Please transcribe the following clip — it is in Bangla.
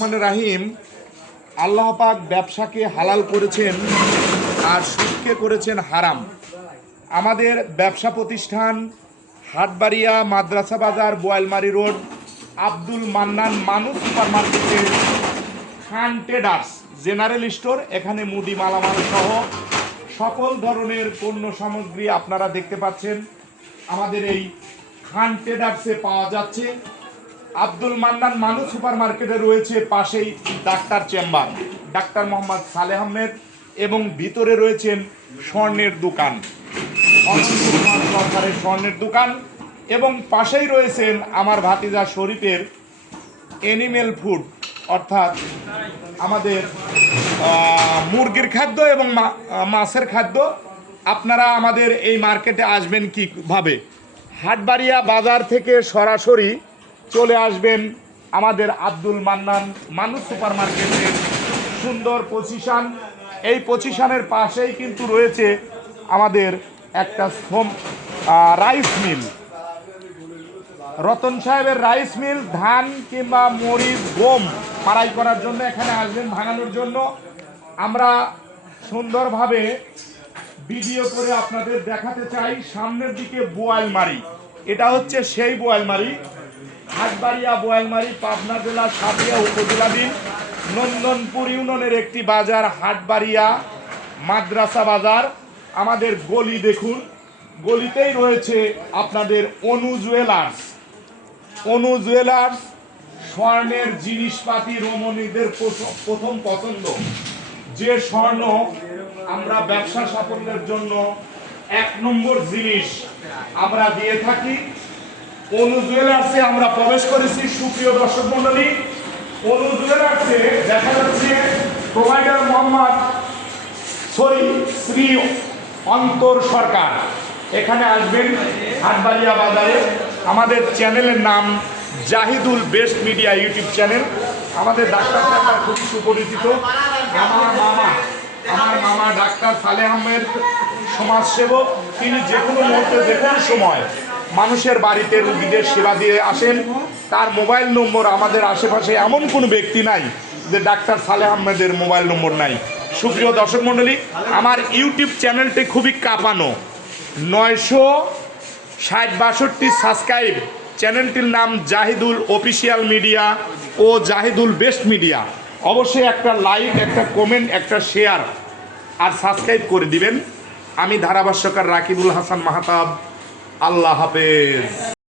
মানে রাহিম, আল্লাহ পাক ব্যবসাকে হালাল করেছেন আর সুদকে করেছেন হারাম। আমাদের ব্যবসা প্রতিষ্ঠান হাটবাড়িয়া মাদ্রাসা বাজার বোয়ালমারি রোড আব্দুল মান্নান মানুষ সুপার মার্কেটের খান ট্রেডার্স জেনারেল স্টোর। এখানে মুদি মালামাল সহ সকল ধরনের পণ্য সামগ্রী আপনারা দেখতে পাচ্ছেন আমাদের এই খান ট্রেডার্সে পাওয়া যাচ্ছে। আব্দুল মান্নান মানুষ সুপার মার্কেটে রয়েছে পাশেই doctor chamber, doctor Mohammad Saleh Ahmed, এবং ভিতরে রয়েছেন স্বর্ণের দোকান, অনন্ত কুমার সরকারের স্বর্ণের দোকান, এবং পাশেই রয়েছেন আমার ভাতিজা শরীফের অ্যানিমেল ফুড, অর্থাৎ আমাদের মুরগির খাদ্য এবং মাছের খাদ্য। আপনারা আমাদের এই মার্কেটে আসবেন কীভাবে? হাটবাড়িয়া বাজার থেকে সরাসরি চলে আসবেন আমাদের আব্দুল মান্নান মানুষ সুপার মার্কেটের সুন্দর পজিশন। এই পজিশনের পাশেই কিন্তু রয়েছে আমাদের একটা রাইস মিল, রতন সাহেবের রাইস মিল। ধান কিংবা মরিচ গম মাড়াই করার জন্য এখানে আসবেন, ভাঙানোর জন্য। আমরা সুন্দরভাবে ভিডিও করে আপনাদের দেখাতে চাই। সামনের দিকে বোয়ালমারি, এটা হচ্ছে সেই বোয়ালমারি, হাটবাড়িয়া বোয়ালমারি, পাবনা জেলা সাপিয়া উপজেলাধীন নন্দনপুর ইউনিয়নের একটি বাজার হাটবাড়িয়া মাদ্রাসা বাজার। আমাদের গলি দেখুন, গলিতেই রয়েছে আপনাদের অনু জুয়েলার্স। অনু জুয়েলার্স স্বর্ণের জিনিসপাতি রমণীদের প্রথম পছন্দ। যে স্বর্ণ আমরা ব্যবসা সাফল্যের জন্য এক নম্বর জিনিস আমরা দিয়ে থাকি, অনু জুয়েলার্সে আমরা প্রবেশ করেছি। সুপ্রিয় দর্শক মন্ডলী, অনু জুয়েলার্সে দেখা যাচ্ছে প্রোভাইডার মোহাম্মদ শ্রী অন্তর সরকার। এখানে আসবেন হাটবাড়িয়া বাজারে। আমাদের চ্যানেলের নাম Zahidul best media YouTube channel. আমাদের ডাক্তার সাহেব খুব সুপরিচিত। আমার মামা ডাক্তার সালেহ আহমেদ সমাজসেবক। তিনি যে কোনো মুহূর্তে যে কোনো সময় মানুষের বাড়িতে রুগীদের সেবা দিয়ে আসেন। তার মোবাইল নম্বর আমাদের আশেপাশে এমন কোনো ব্যক্তি নাই যে ডাক্তার সালেহ আহমেদের মোবাইল নম্বর নাই। সুপ্রিয় দর্শক মণ্ডলী, আমার ইউটিউব চ্যানেলটি খুবই কাঁপানো, 960-62 সাবস্ক্রাইব। চ্যানেলটির নাম জাহিদুল অফিসিয়াল মিডিয়া ও জাহিদুল বেস্ট মিডিয়া। অবশ্যই একটা লাইক, একটা কমেন্ট, একটা শেয়ার আর সাবস্ক্রাইব করে দিবেন। আমি ধারাভাষ্যকার রাকিবুল হাসান মাহতাব। আল্লাহ হাফেজ।